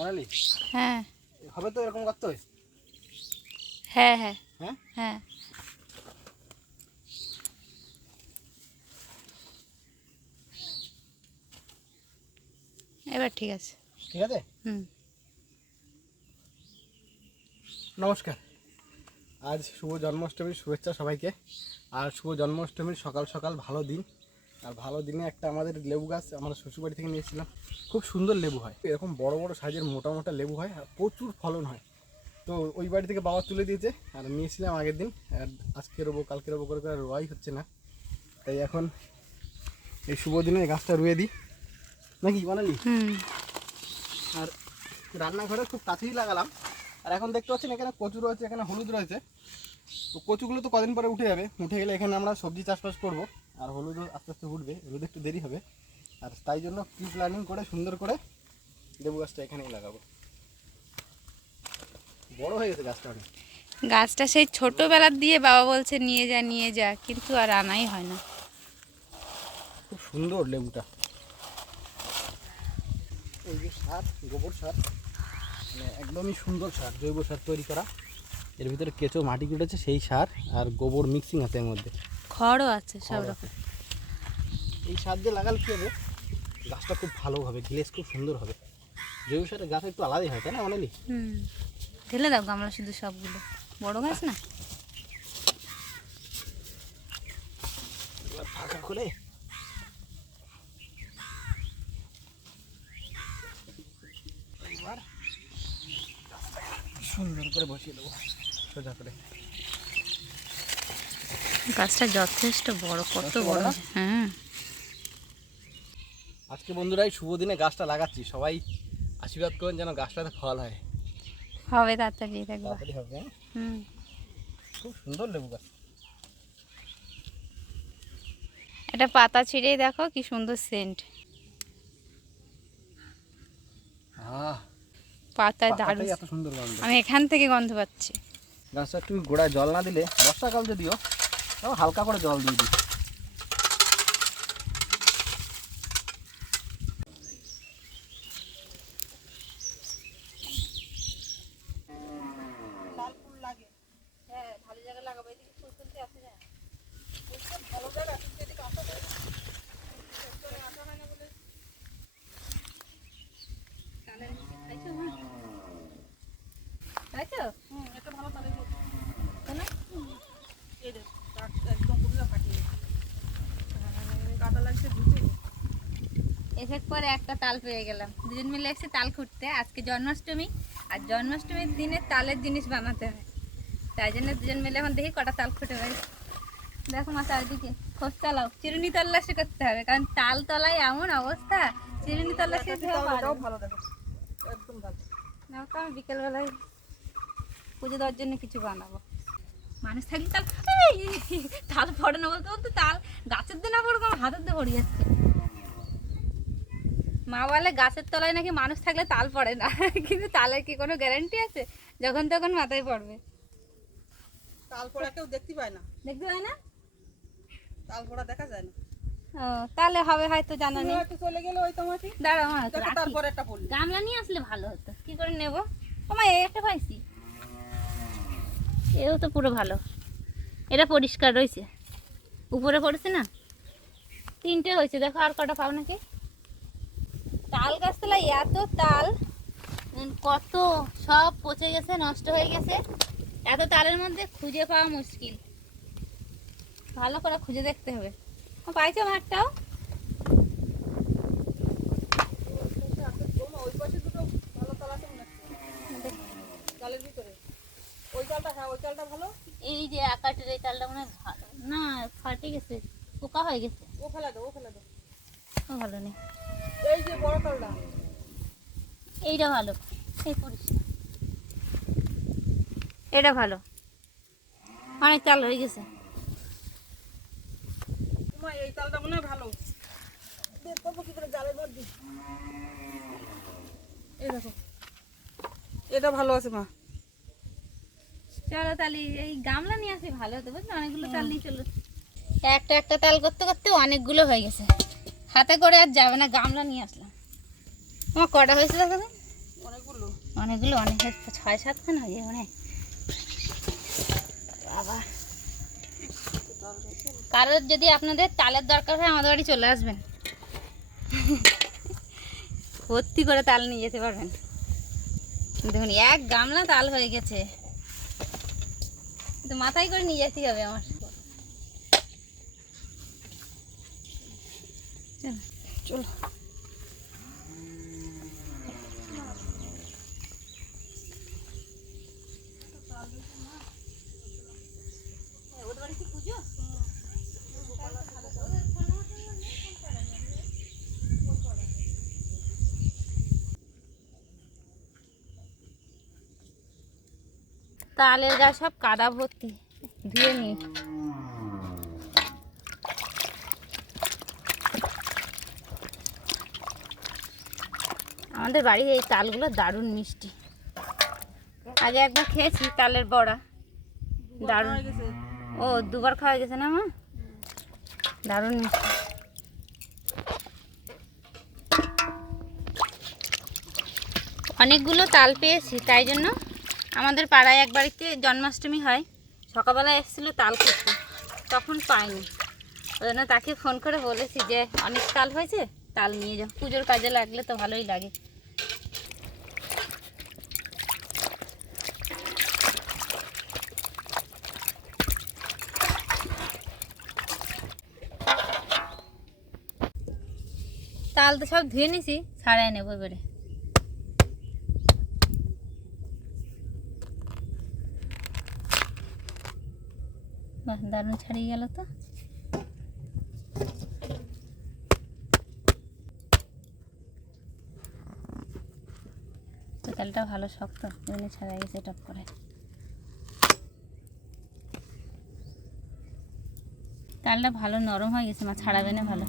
বানালি হ্যাঁ। হবে তো এরকম করতে? হয় হ্যাঁ হ্যাঁ। হ্যাঁ? হ্যাঁ। এবার ঠিক আছে। ঠিক আছে? হুম। নমস্কার। আজ শুভ জন্মাষ্টমীর শুভেচ্ছা সবাইকে। আর শুভ জন্মাষ্টমীর সকাল সকাল ভালো দিন। আর ভালো দিনে একটা আমাদের লেবু গাছ আমরা শ্বশুরবাড়ি থেকে নিয়েছিলাম। খুব সুন্দর লেবু হয়। এরকম বড় বড় সাইজের মোটা মোটা লেবু হয় আর প্রচুর ফলন হয়। তো ওই বাড়ি থেকে বাবা তুলে দিয়েছে আর নিয়েছিলাম আগের দিন আর আজকে রোবো কালকে রোবো করে করে রোয়াই হচ্ছে না। তাই এখন এই শুভ দিনে এই গাছটা রুয়ে দিই। নাকি বানালি? আর রান্নাঘরে খুব কাছেই লাগালাম। আর এখন দেখতে পাচ্ছেন এখানে কচু রয়েছে এখানে হলুদ রয়েছে। তো কচুগুলো তো কদিন পরে উঠে যাবে। উঠে গেলে এখানে আমরা সবজি চাষবাস করব। আর হলুদও আস্তে আস্তে উঠবে হলুদ একটু দেরি হবে। আর তাই জন্য প্রি প্ল্যানিং করে সুন্দর করে লেবু গাছটা এখানেই লাগাবো। বড় হয়ে গেছে গাছটা অনেক। গাছটা সেই ছোটোবেলার দিয়ে বাবা বলছে নিয়ে যা নিয়ে যা। কিন্তু আর আনাই হয় না। খুব সুন্দর লেবুটা। এই যে সার গোবর সার মানে একদমই সুন্দর সার জৈব সার তৈরি করা। এর ভিতরে কেঁচো মাটি উঠেছে সেই সার আর গোবর মিক্সিং আছে এর মধ্যে। খড়ও আছে সব রকম। এই সার দিয়ে লাগালে কী হবে? গাছটা খুব ভালো হবে গ্লেস খুব সুন্দর হবে। জৈব সারের গাছ একটু আলাদাই হয় তাই না অনেলি হুম। ঢেলে দাও গামলা শুধু সবগুলো। বড় গাছ না? ফাঁকা করে। সুন্দর করে বসিয়ে দেবো। সোজা করে। গাছটা যথেষ্ট বড় কত বড়? হ্যাঁ। আজকে বন্ধুরা এই শুভ দিনে গাছটা লাগাচ্ছি। সবাই আশীর্বাদ করেন যেন গাছটাতে ফল হয়। হবে তাড়াতাড়ি দেখবা। হবে হ্যাঁ? হুম। খুব সুন্দর লেবু গাছ। একটা পাতা ছিঁড়েই দেখো কি সুন্দর সেন্ট আহ পাতা দারুণ। এত সুন্দর গন্ধ। আমি এখান থেকে গন্ধ পাচ্ছি। গাছটা একটু গোড়ায় জল না দিলে বর্ষাকাল যদিও হালকা করে জল দিয়ে দিই তাই তো এসের পরে একটা তাল পেয়ে গেলাম। দুজন মিলে এসে তাল খুঁটতে আজকে জন্মাষ্টমী আর জন্মাষ্টমীর দিনে তালের জিনিস বানাতে হয়। তাই জন্য দুজন মিলে এখন দেখি কটা তাল খুঁটে পাই দেখো মা চারিদিকে খোঁজ চালাও। চিরুনি তল্লাশি করতে হবে কারণ তাল তলায় এমন অবস্থা চিরুনি তল্লাশি করতে হবে না তো আমি বিকেলবেলায় পুজো দেওয়ার জন্য কিছু বানাবো। মানুষ থাকলে তাল তাল পড়ে না বলতে বলতে তাল গাছের দিয়ে না পড়ে আমার হাতের দিয়ে পড়ে যাচ্ছে। মা বলে গাছের তলায় নাকি মানুষ থাকলে তাল পড়ে না। কিন্তু তালের কি কোনো গ্যারান্টি আছে? যখন তখন মাথায় পড়বে। তাল পড়া কেউ দেখতে পায় না। দেখতে হয় না? তাল পড়া দেখা যায় না। ও তাহলে হবে হয়তো জানা নেই। হয়তো চলে গেলে ওই তোমাকে। দাঁড়াও দেখো রাখি। একটা পড়লি। গামলা নিয়ে আসলে ভালো হতো। কি করে নেব? ওমা এই একটা পাইছি। এও তো পুরো ভালো। এটা পরিষ্কার রয়েছে। উপরে পড়েছে না? তিনটে হয়েছে। দেখো আর কটা পাও নাকি? তাল গাছতলায় এত তাল। কত সব পচে গেছে নষ্ট হয়ে গেছে। এত তালের মধ্যে খুঁজে পাওয়া মুশকিল। ভালো করে খুঁজে দেখতে হবে। পাইছো ভাতটাও? ওই পাশে দুটো ভালো এই যে আকাশের এই তালটা মনে হয় না ফাটে গেছে। পোকা হয়ে গেছে। ও ফেলে দাও ও ফেলে দাও। ভালো নেই। এই যে বড় তালটা এইটা ভালো। এই পরিষ্কার এটা ভালো। অনেক তাল হয়ে গেছে। এই তালটা মনে হয় ভালো। দেখব কি করে জালের মধ্যে এই দেখো। এটা ভালো আছে মা। চলো তাহলে এই গামলা নিয়ে আসি ভালো হতো বুঝলি? অনেকগুলো তাল নিয়ে চলো। একটা একটা তাল করতে করতে অনেকগুলো হয়ে গেছে। হাতে করে আর যাবে না গামলা নিয়ে আসলাম। আমার কটা হয়েছে দেখো তো? অনেকগুলো। অনেকগুলো অনেক ছয় সাতখান হয়ে মানে বাবা। কারোর যদি আপনাদের তালের দরকার হয় আমাদের বাড়ি চলে আসবেন। ভর্তি করে তাল নিয়ে যেতে পারবেন। দেখুন এক গামলা তাল হয়ে গেছে। কিন্তু মাথায় করে নিয়ে যেতেই হবে আমার। চলো। তালের গাছ সব কাদা ভর্তি ধুয়ে নি আমাদের বাড়ির এই তালগুলো দারুণ মিষ্টি। আগে একবার খেয়েছি তালের বড়া। দারুণ। ও, দুবার খাওয়া গেছে না মা? দারুণ মিষ্টি। অনেকগুলো তাল পেয়েছি, তাই জন্য আমাদের পাড়ায় এক বাড়িতে জন্মাষ্টমী হয়। সকালবেলা এসেছিল তাল করতে তখন পাইনি। ওই জন্য তাকে ফোন করে বলেছি যে, অনেক তাল হয়েছে, তাল নিয়ে যাও। পুজোর কাজে লাগলে তো ভালোই লাগে। তাল তো সব ধুয়ে নিছি, ছাড়াই নেব এবারে। দারুণ ছাড়িয়ে গেল তো। তালটা ভালো শক্ত এমনি ছাড়া গেছে টপ করে তালটা ভালো নরম হয়ে গেছে, মা, ছাড়াবে না ভালো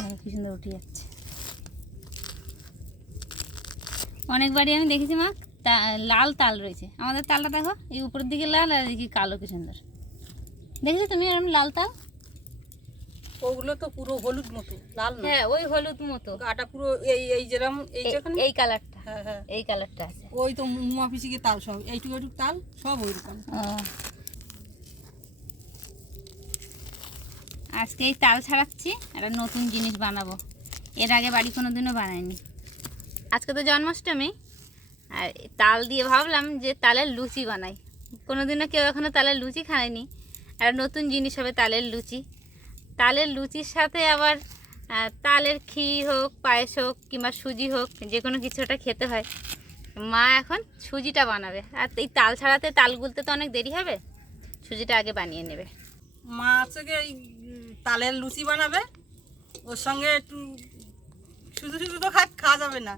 ভালো কি সুন্দর উঠে যাচ্ছে। অনেকবারই আমি দেখেছি মা লাল তাল রয়েছে। আমাদের তালটা দেখো এই উপরের দিকে লাল আর এদিকে কালো কি সুন্দর। দেখেছ তুমি এরকম লাল তাল? ওগুলো তো পুরো হলুদ মতো লাল না হ্যাঁ ওই হলুদ মতো। গাটা পুরো এই এই যেরকম এই যেখানে? এই কালারটা। হ্যাঁ হ্যাঁ। এই কালারটা আছে। ওই তো মুমা পিসিকে তাল সব এইটুকু এইটুকু তাল সব ওইরকম। ও। আজকে এই তাল ছাড়াচ্ছি, একটা নতুন জিনিস বানাবো। এর আগে বাড়ি কোনো দিনও বানাইনি। আজকে তো জন্মাষ্টমী, আর তাল দিয়ে ভাবলাম যে তালের লুচি বানাই। কোনো দিনও কেউ এখনও তালের লুচি খায়নি। আর নতুন জিনিস হবে তালের লুচি। তালের লুচির সাথে আবার তালের ক্ষীর হোক, পায়েস হোক, কিংবা সুজি হোক যে কোনো কিছু ওটা খেতে হয়। মা এখন সুজিটা বানাবে। আর এই তাল ছাড়াতে তাল গুলতে তো অনেক দেরি হবে। সুজিটা আগে বানিয়ে নেবে। মা হচ্ছে গিয়ে এই তালের লুচি বানাবে। ওর সঙ্গে একটু শুধু শুধু তো খা খাওয়া যাবে না।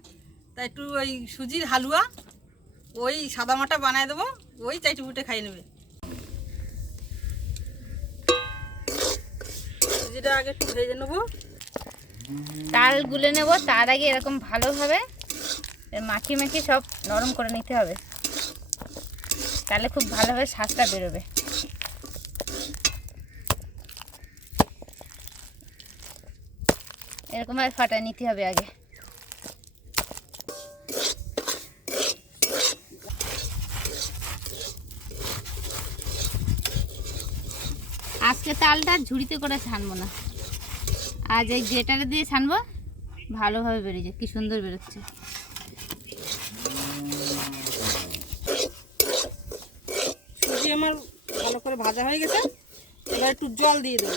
তাই একটু ওই সুজির হালুয়া, ওই সাদা মাটা বানায় দেবো, ওই চাইটু ফুটে খাইয়ে নেবে। সুজিটা আগে একটু ভেজে নেব। তাল গুলে নেব, তার আগে এরকম ভালোভাবে মাখিয়ে মাখিয়ে সব নরম করে নিতে হবে। তাহলে খুব ভালোভাবে শ্বাসটা বেরোবে। এরকমভাবে ফাটায় নিতে হবে আগে। আজকে তালটা ঝুড়িতে করে ছানবো না। আজ এই গ্রেটারে দিয়ে ছানবো, ভালোভাবে বেরিয়ে কি সুন্দর বেরোচ্ছে। সুজি আমার ভালো করে ভাজা হয়ে গেছে, এবার একটু জল দিয়ে দেবো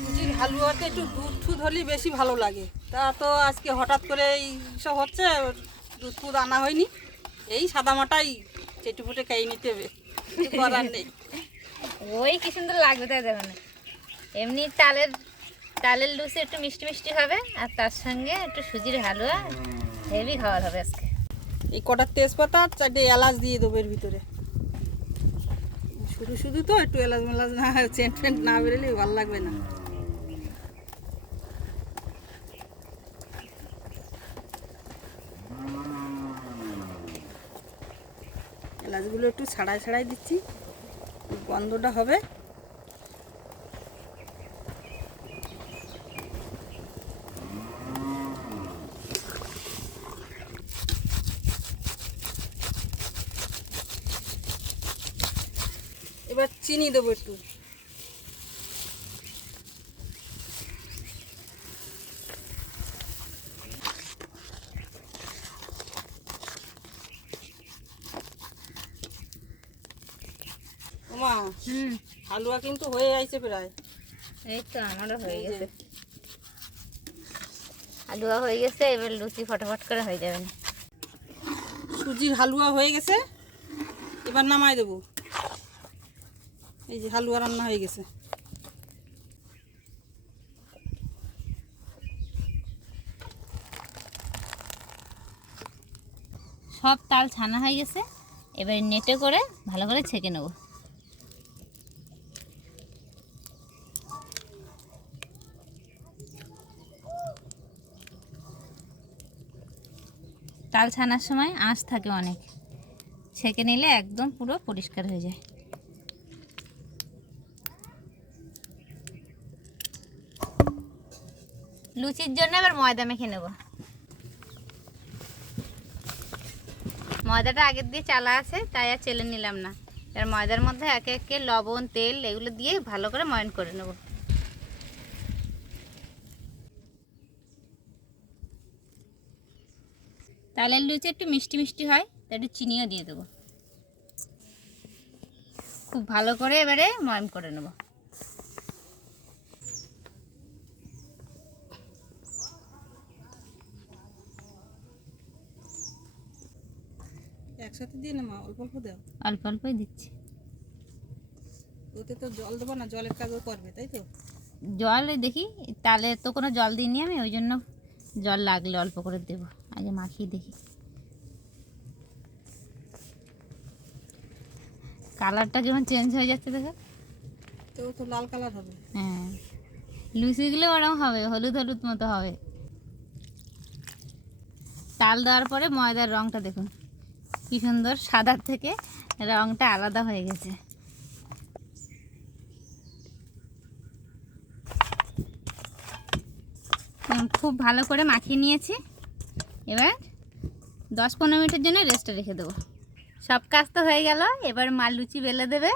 সুজির হালুয়াতে একটু দুধ ফুদ হলেই বেশি ভালো লাগে। তা তো আজকে হঠাৎ করে এই সব হচ্ছে দুধ ফুদ আনা হয়নি। এই সাদা মাটাই চেটু ফুটে খেয়ে নিতে হবে করার নেই। ওই কি সুন্দর লাগবে তাই দেখো না। এমনি তালের তালের লুচি একটু মিষ্টি মিষ্টি হবে আর তার সঙ্গে একটু সুজির হালুয়া হেভি খাবার হবে আজকে। এই কটা তেজপাতা আর চারটে এলাচ দিয়ে দেবো এর ভিতরে। শুধু শুধু তো একটু এলাচ মেলাচ না চেন্ট ফেন্ট না বেরোলে ভালো লাগবে না। পেঁয়াজগুলো একটু ছাড়াই ছাড়াই দিচ্ছি। গন্ধটা হবে। এবার চিনি দেবো একটু। ওমা হুম। হালুয়া কিন্তু হয়ে আইছে প্রায়। এই তো আমারও হয়ে গেছে। আলুয়া হয়ে গেছে এবার লুচি ফটাফট করে হয়ে যাবে। সুজির হালুয়া হয়ে গেছে এবার নামাই দেবো। এই যে হালুয়া রান্না হয়ে গেছে। সব তাল ছানা হয়ে গেছে এবার নেটে করে ভালো করে ছেঁকে নেব। তাল ছানার সময় আঁশ থাকে অনেক। ছেঁকে নিলে একদম পুরো পরিষ্কার হয়ে যায়। লুচির জন্য এবার ময়দা মেখে নেব। ময়দাটা আগের দিয়ে চালা আছে, তাই আর চেলে নিলাম না। এবার ময়দার মধ্যে একে একে লবণ, তেল, এগুলো দিয়ে ভালো করে ময়ন করে নেব। তালের লুচি একটু মিষ্টি মিষ্টি হয় তাই একটু চিনিও দিয়ে দেবো। খুব ভালো করে এবারে ময়ম করে নেব। একসাথে দিয়ে না মা অল্প অল্প দাও। অল্প অল্পই দিচ্ছি। ওতে তো জল দেবো না জলের কাজও করবে তাই তো? জল দেখি তালে তো কোনো জল দিইনি আমি ওই জন্য জল লাগলে অল্প করে দেবো। আগে মাখিয়ে দেখি। কালারটা যখন চেঞ্জ হয়ে যাচ্ছে দেখো। তো তো লাল কালার হবে। হ্যাঁ। লুচিগুলো ওরকম হবে হলুদ হলুদ মতো হবে। তাল দেওয়ার পরে ময়দার রঙটা দেখুন। কি সুন্দর সাদার থেকে রঙটা আলাদা হয়ে গেছে। খুব ভালো করে মাখিয়ে নিয়েছি। এবার দশ পনেরো মিনিটের জন্য রেস্টে রেখে দেবো। সব কাজ তো হয়ে গেল এবার মাল লুচি বেলে দেবে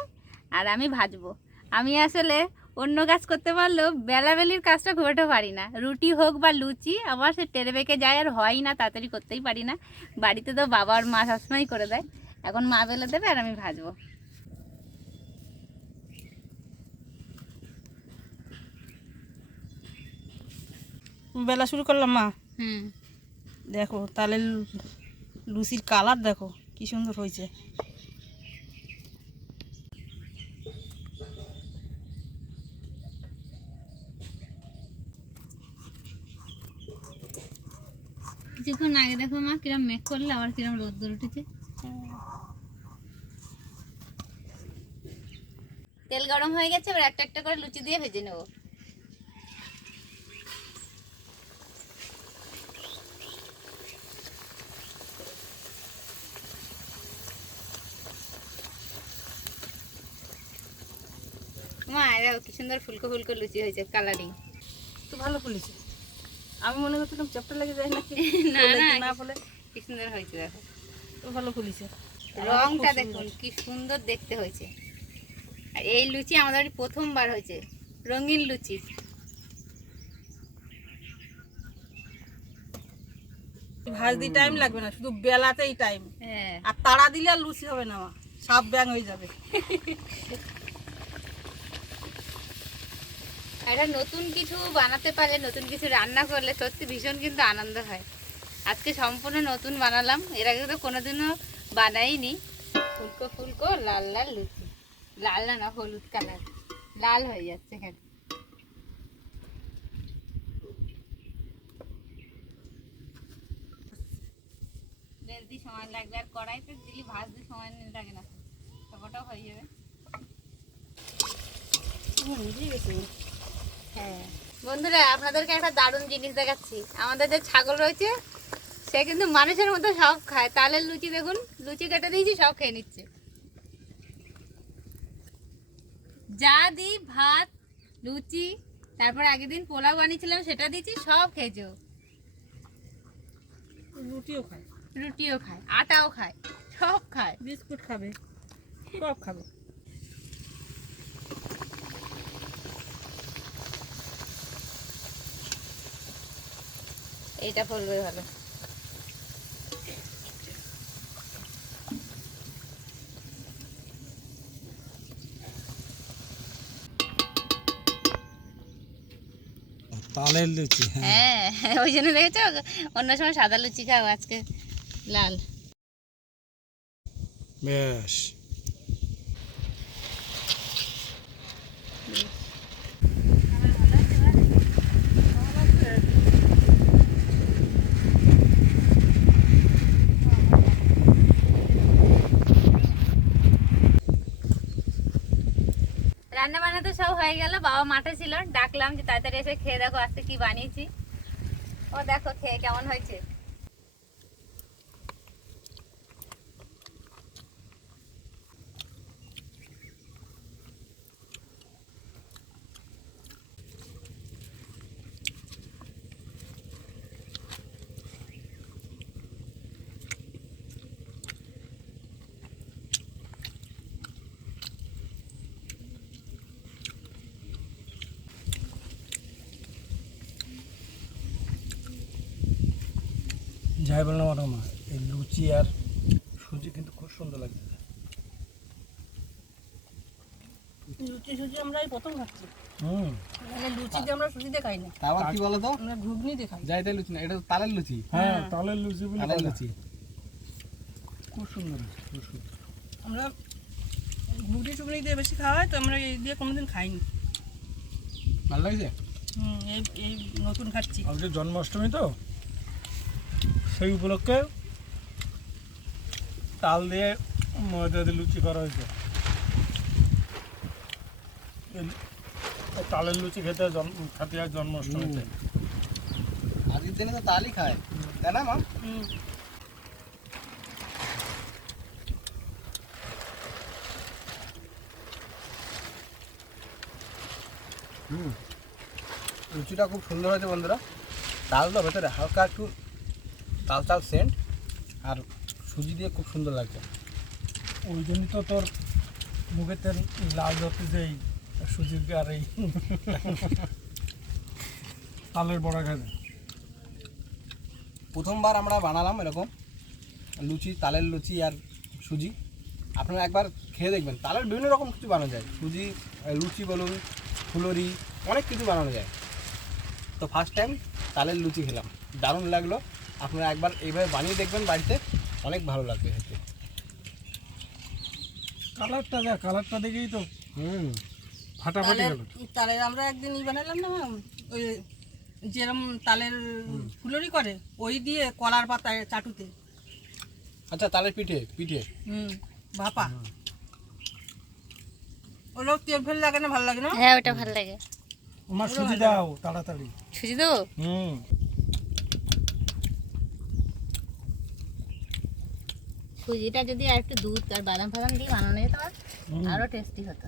আর আমি ভাজবো। আমি আসলে অন্য কাজ করতে পারলেও বেলাবেলির কাজটা খুব একটা পারি না। রুটি হোক বা লুচি আমার সে টেরে বেঁকে যায় আর হয় না তাড়াতাড়ি করতেই পারি না। বাড়িতে তো বাবা আর মা সবসময় করে দেয়। এখন মা বেলে দেবে আর আমি ভাজবো। বেলা শুরু করলাম মা? হুম। দেখো তাহলে লুচির কালার দেখো কি সুন্দর হয়েছে। কিছুক্ষণ আগে দেখো মা কিরম মেঘ করলে আবার কিরম রোদ্দুর উঠেছে। তেল গরম হয়ে গেছে এবার একটা একটা করে লুচি দিয়ে ভেজে নেব। মা কি সুন্দর ফুলকো ফুলকো লুচি হয়েছে কালারিং তো ভালো ফুলেছে। আমি মনে করছিলাম চ্যাপ্টার লেগে যায় নাকি? না, না, বলে? কি সুন্দর হয়েছে দেখো। তো ভালো ফুলেছে। রংটা দেখুন কি সুন্দর দেখতে হয়েছে। আর এই লুচি আমাদের বাড়ি প্রথমবার হয়েছে রঙিন লুচি। ভাজতে টাইম লাগবে না শুধু বেলাতেই টাইম হ্যাঁ। আর তাড়া দিলে আর লুচি হবে না মা। সাপ ব্যাং হয়ে যাবে। একটা নতুন কিছু বানাতে পারলে, নতুন কিছু রান্না করলে সত্যি ভীষণ কিন্তু আনন্দ হয়। আজকে সম্পূর্ণ নতুন বানালাম। এর আগে তো কোনোদিনও বানাইনি। ফুলকো ফুলকো, লাল লাল লুচি। লাল না না, হলুদ কালার। লাল হয়ে যাচ্ছে এখানে। সময় লাগবে, আর কড়াইতে দিলি ভাজতে সময় লাগে না। সবটাও হয়ে যাবে। গেছে। হ্যাঁ। বন্ধুরা আপনাদেরকে একটা দারুণ জিনিস দেখাচ্ছি। আমাদের যে ছাগল রয়েছে সে কিন্তু মানুষের মতো সব খায়। তালের লুচি দেখুন লুচি কেটে দিয়েছি সব খেয়ে নিচ্ছে। যা দিই ভাত লুচি তারপর আগের দিন পোলাও বানিয়েছিলাম সেটা দিয়েছি সব খেয়েছে। রুটিও খায়। রুটিও খায় আটাও খায় সব খায়। বিস্কুট খাবে সব খাবে। এইটা ফলবে ভালো। তালের লুচি হ্যাঁ ওই জন্য দেখেছ? অন্য সময় সাদা লুচি খাও আজকে লাল। বেশ। রান্না বান্না তো সব হয়ে গেল, বাবা মাঠে ছিল, ডাকলাম যে তাড়াতাড়ি এসে খেয়ে দেখো আজকে কি বানিয়েছি। ও দেখো, খেয়ে কেমন হয়েছে। যাই বললাম ওটা মা এই লুচি আর সুজি কিন্তু খুব সুন্দর লাগছে। লুচি সুজি আমরা এই প্রথম খাচ্ছি। হুম। মানে লুচিতে আমরা সুজিতে খাই না। আবার কি বলো তো আমরা ঘুগনিতে খাই। যাই তাই লুচি না এটা তালের লুচি। হ্যাঁ তালের লুচি বলে তালের লুচি। খুব সুন্দর খুব সুন্দর। আমরা ঘুগনি টুগনি দিয়ে বেশি খাওয়া হয় তো আমরা এই দিয়ে কোনোদিন খাইনি। ভালো লাগছে? হুম এই এই নতুন খাচ্ছি। আজকে জন্মাষ্টমী তো? সেই উপলক্ষে তাল দিয়ে ময়দা দিয়ে লুচি করা হয়েছে। তালের লুচি খেতে জন্ম খাতে হয় জন্মাষ্টমীতে আজকের দিনে তো তালই খায়। তাই না মা? লুচিটা খুব সুন্দর হয়েছে বন্ধুরা। তাল তো ভেতরে হালকা একটু তাল তাল সেন্ট আর সুজি দিয়ে খুব সুন্দর লাগছে। ওই জন্যই তো তোর মুখেতে লাল ধরতে যে এই সুজির আর এই তালের বড়া খাবে প্রথমবার আমরা বানালাম এরকম লুচি তালের লুচি আর সুজি। আপনারা একবার খেয়ে দেখবেন। তালের বিভিন্ন রকম কিছু বানানো যায়। সুজি লুচি বলুন ফুলরি অনেক কিছু বানানো যায়। তো ফার্স্ট টাইম তালের লুচি খেলাম। দারুণ লাগল। আপনারা একবার এইভাবে বানিয়ে দেখবেন বাড়িতে অনেক ভালো লাগবে খেতে। কালারটা দেখ কালারটা দেখেই তো হুম। ফাটাফাটি তালের গেল তালের আমরা একদিন ই বানালাম না ওই যেরকম তালের ফুলরি করে ওই দিয়ে কলার পাতায় চাটুতে। আচ্ছা তালের পিঠে পিঠে। হুম ভাপা। ওগুলো তেল ফেল লাগে না ভালো লাগে না? হ্যাঁ ওটা ভালো লাগে। আমার সুজি দাও তাড়াতাড়ি। সুজি দেবো? হুম। সুজিটা যদি আর একটু দুধ আর বাদাম ফাদাম দিয়ে বানানো যেত। আরও টেস্টি হতো।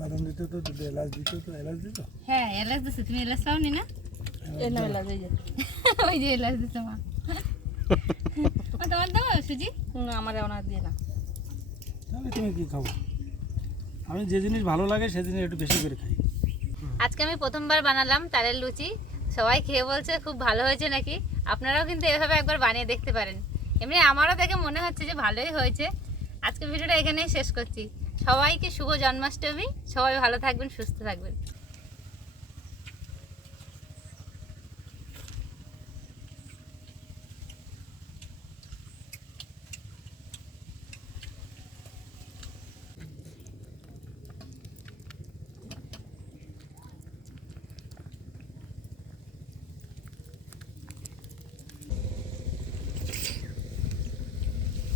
বাদাম দিতে তো দুটো এলাচ দিতে তো এলাচ দিত? হ্যাঁ এলাচ দিচ্ছে তুমি এলাচ খাওনি না? এই না লাগে যে। ওই যে এলাচ দিচ্ছে মা। তোমার দেবো সুজি? না আমার ওনার দিয়ে না। তাহলে তুমি কি খাব আমি যে জিনিস ভালো লাগে সে জিনিস একটু বেশি করে খাই। আজকে আমি প্রথমবার বানালাম তালের লুচি। সবাই খেয়ে বলছে খুব ভালো হয়েছে নাকি? আপনারাও কিন্তু এভাবে একবার বানিয়ে দেখতে পারেন। এমনি আমারও দেখে মনে হচ্ছে যে ভালোই হয়েছে। আজকে ভিডিওটা এখানেই শেষ করছি। সবাইকে শুভ জন্মাষ্টমী। সবাই ভালো থাকবেন, সুস্থ থাকবেন।